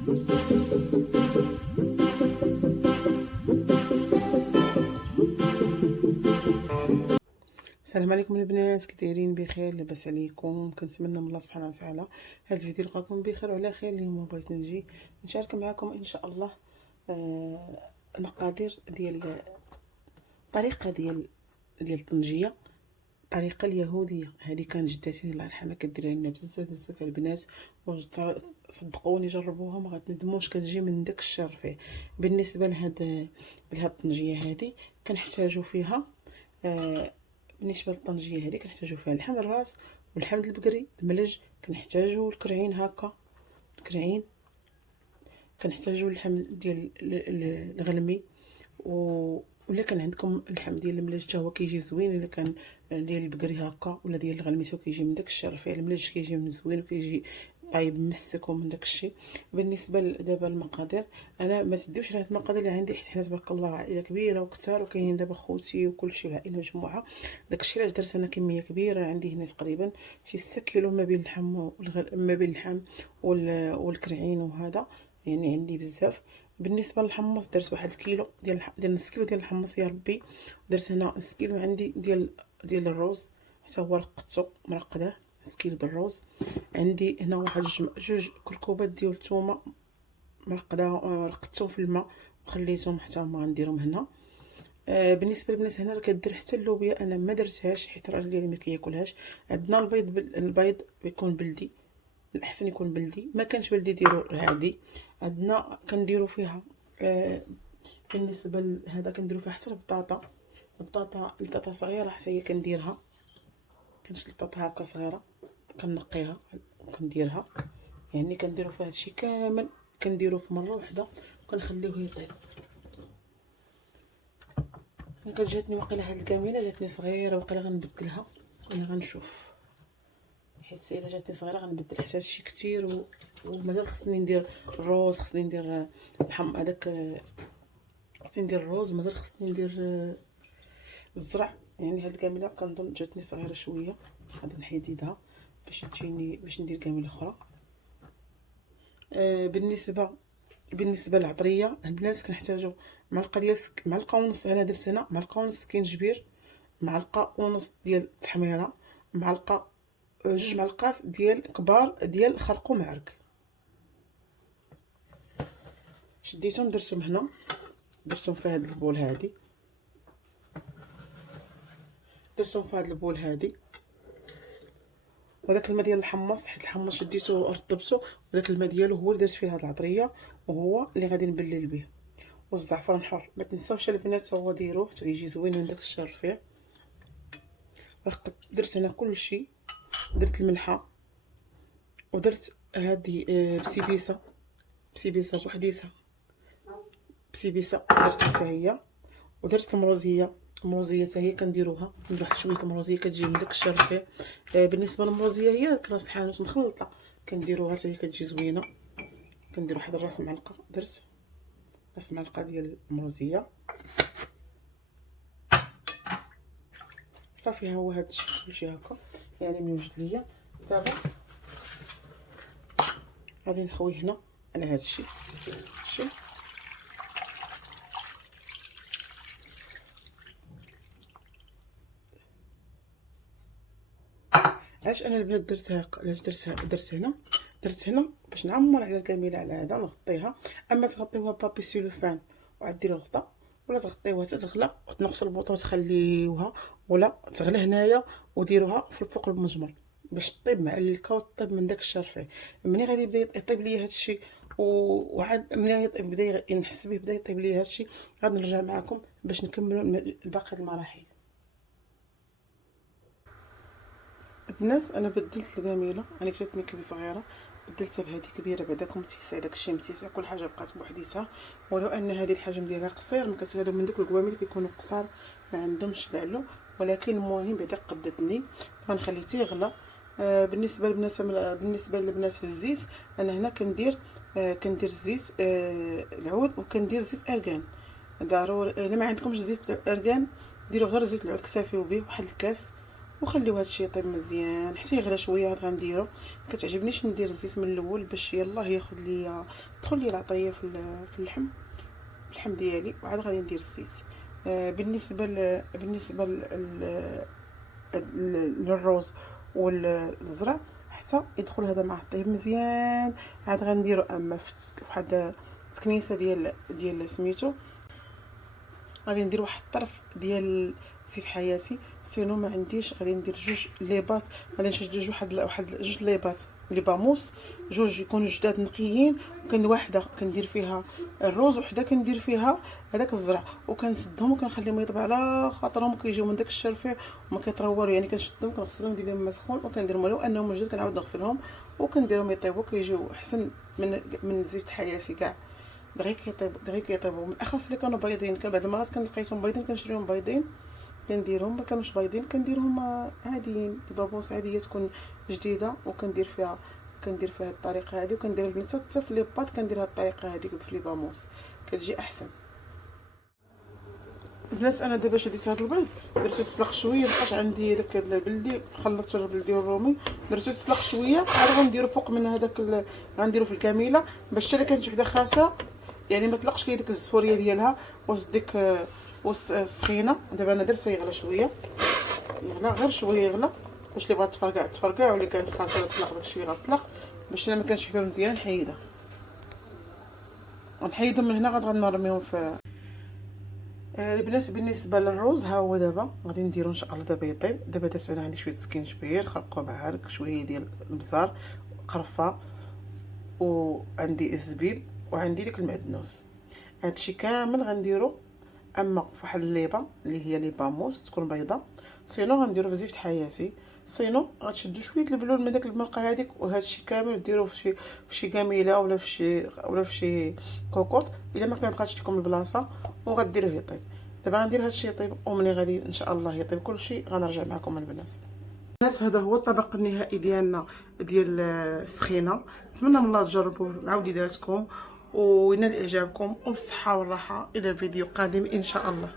السلام عليكم البنات، كي دايرين؟ بخير؟ لاباس عليكم؟ كنتمنى من الله سبحانه وتعالى هذا الفيديو يلقاكم بخير وعلى خير. اليوم بغيت نجي نشارك معكم ان شاء الله المقادير ديال الطريقه ديال الطنجيه، الطريقه اليهوديه. هذه كانت جدتي الله يرحمها كديرها لنا بزاف البنات، صدقوني جربوها ما غتندموش، كتجي من داك الشر فيه. بالنسبه لهاد الطنجيه هذه كنحتاجوا فيها بالنسبه للطنجيه هذه كنحتاجوا فيها اللحم الراس واللحم البقري الملج، كنحتاجوا الكرعين هكا الكرعين، كنحتاجوا اللحم ديال الغلمي، ولا كان عندكم اللحم ديال الملج حتى هو كيجي زوين، الا كان ديال البقري هكا ولا ديال الغلمي حتى كيجي من داك الشرفيه. الملج كيجي من زوين وكيجي طايب مسك ومن داك الشيء. بالنسبه دابا المقادير، انا ما تديوش هاد المقادير اللي عندي حيت حنا تبارك الله عائله كبيره وكثار، وكاينين دابا خوتي وكلشي العائله مجموعه. داك الشيء علاش درت انا كميه كبيره. عندي هنا تقريبا شي 6 كيلو ما بين اللحم والكرعين وهذا، يعني عندي بزاف. بالنسبه للحمص درت 1 كيلو ديال نص كيلو ديال الحمص يا ربي. درت هنا نص كيلو عندي ديال الروز، حتى هو رقدته مرقداه نص كيلو ديال الروز. عندي هنا واحد جوج كركوبات ديال الثومه رقدتهم في الماء وخليتهم حتى هما غنديرهم هنا. بالنسبه للبنات هنا راه كدير حتى اللوبيا، انا ما درتهاش حيت الراجل ديالي ما كياكلهاش. عندنا البيض يكون بلدي، الاحسن يكون بلدي، ما كانش بلدي ديرو عادي. عندنا كنديروا فيها بالنسبه لهذا كنديروا فيها حتى البطاطا صغيره حتى هي كنديرها، كنشد البطاطا هكا صغيره كنقيها وكنديرها، يعني كنديروا فيها هادشي كامل كنديروا في مره واحده وكنخليوه يطيب. جاتني واقيلا هاد الكاميله جاتني صغيره، واقيلا غنبدلها ولا غنشوف، حيت الا جاتني صغيره غنبدل حيت هادشي كثير ومازال خصني ندير الروز، خصني ندير هذاك، خصني ندير الروز، مازال خصني ندير الزرع. يعني هاد الكاميله كنظن جاتني صغيره شويه، غادي نحيدها باش ندير كاميله اخرى. بالنسبه للعطريه البنات كنحتاجوا معلقه ونص، انا درت هنا معلقه ونص كينجبير، معلقه ونص ديال التحميره، جوج معلقات ديال كبار ديال خرقوم معرق. شديتهم درتهم هنا، درتهم في هاد البول هادي، وداك الماء ديال الحمص، حيت الحمص شديته رطبته، وداك الماء ديالو هو اللي درت فيه هاد العطريه وهو اللي غادي نبلل به. والزعفران حر ما تنساوش البنات، هو ديروه حتى يجي زوين من داك الشر فيه. درت هنا كلشي، درت الملحه ودرت هذه بسيبيسه بوحديتها، درت حتى هي، ودرت المروزيه حتى هي كنديروها، نديرو واحد شويه المروزيه كتجي من داك الشر فيه. بالنسبه للمروزيه هي راس الحانوت مخلطه كنديروها حتى هي كتجي زوينه. كندير واحد راس معلقه، درت راس معلقه ديال المروزيه صافي. ها هو هادشي كلشي هكا يعني من وجد ليا. دابا غادي نخوي هنا على هادشي علاش انا البنات درتها هكا، علاش درت هنا باش نعمر على الكاميله على هذا ونغطيها. اما تغطيوها بابي سيلوفان وعدير الغطاء، ولا تغطيوها حتى تغلى وتنقصوا البوطه وتخليوها، ولا تغلى هنايا وديروها في الفوق المجمر باش طيب معلكه وطيب من داك الشرفيه. ملي غادي يبدا يطيب ليا هادشي وعاد ملي بدا نحس به بدا يطيب ليا هادشي، غادي نرجع معكم باش نكملوا باقي المراحل. البنات انا بدلت الكاميله، انا جاتني كبيره صغيره بدلتها بهذه كبيره، بعداكم تيسع داكشي متيسع، كل حاجه بقات بوحديتها. ولو ان هذه الحجم ديالها قصير، ما كتهادو من دوك الكواميل كيكونوا قصار ما عندهمش العلو، ولكن المهم بعدا قدتني غنخليه تيغلى. بالنسبه للبنات الزيت، انا هنا كندير زيت العود، وكندير زيت ارغان ضروري. الا ما عندكمش زيت ارغان ديروا غير زيت العود كتافيو به واحد الكاس وخليو هادشي يطيب مزيان حتى يغلى شويه. هاد غنديرو، كتعجبنيش ندير الزيت من الاول باش يلاه ياخذ ليا تدخل لي العطريه في اللحم ديالي، وعاد غادي ندير الزيت. بالنسبه للروز والزرع حتى يدخل هذا مع الطيب مزيان. عاد غنديرو اما في واحد التكنيسه ديال سميتو، غادي ندير واحد الطرف ديال سيف حياتي. سينو ما عنديش، غادي ندير جوج ليبات، غادي نشد واحد جوج ليبات لي باموس، جوج يكونوا جداد نقيين، وكان واحده كندير فيها الروز وحده كندير فيها هذاك الزرع، وكنسدهم وكنخليهم يطيب على خاطرهم وكيجيو من داك الشرفيع وما كيطروروا. يعني كنشدهم كنغسلهم ندير لهم مسخون وكنديرهم، ولو انهم جداد كنعاود نغسلهم وكنديرهم يطيبوا كيجيو احسن من زيت حياتي كاع. دغيا كيطيبوا، من الاخص اللي كانوا بايضين. كان بعض المرات كنلقيتهم بايضين كنشريهم بايضين كنديرهم، ما كانوش بايضين كنديرهم عاديين. البابوس عاديه تكون جديده وكندير فيها الطريقه هذه، وكندير البنات حتى في لي بات كندير هاد الطريقه هذه في لي باموس كتجي احسن. البنات انا دابا شديت هاد البيض درتو تسلق شويه، مابقاش عندي داك البلدي، خلطت البلدي والرومي درتو تسلق شويه. عاد غنديرو فوق من هذاك غنديرو في الكاميله باش حتى كانت وحده خاسره يعني ما طلقش لي ديك الزفوريه ديالها وسط ديك السخينه. دابا انا درت يغلى شويه، يغلى غير شويه يغلى باش اللي بغات تفرقع واللي كانت خاسره تطلق داكشي اللي غتطلق. باش انا ما كانش يحضر مزيان نحيدها، ونحيدهم من هنا غنرميهم في البنات. بالنسبه للروز ها هو دابا غادي نديرو ان شاء الله دابا يطيب. دابا درت انا عندي شويه سكينجبير خرقوه معالق، شويه ديال البزار، قرفه، وعندي الزبيب، وعندي ديك المعدنوس. هادشي كامل غنديرو اما فواحد الليبه اللي هي لي باموس تكون بيضه، سينو غنديرو في زيت حياتي، سينو غتشدو شويه البلول من داك المرقه هذيك. وهادشي كامل ديروه في شي كاميله ولا في شي كوكوط الا ما كيبقاش لكم البلاصه، وغديروه يطيب. دابا غندير هادشي يطيب، وملي غادي ان شاء الله يطيب كلشي غنرجع معكم البنات. هذا هو الطبق النهائي ديالنا ديال السخينه. نتمنى من الله تجربوه مع وليداتكم وينال اعجابكم، وبالصحه والراحه. الى فيديو قادم ان شاء الله.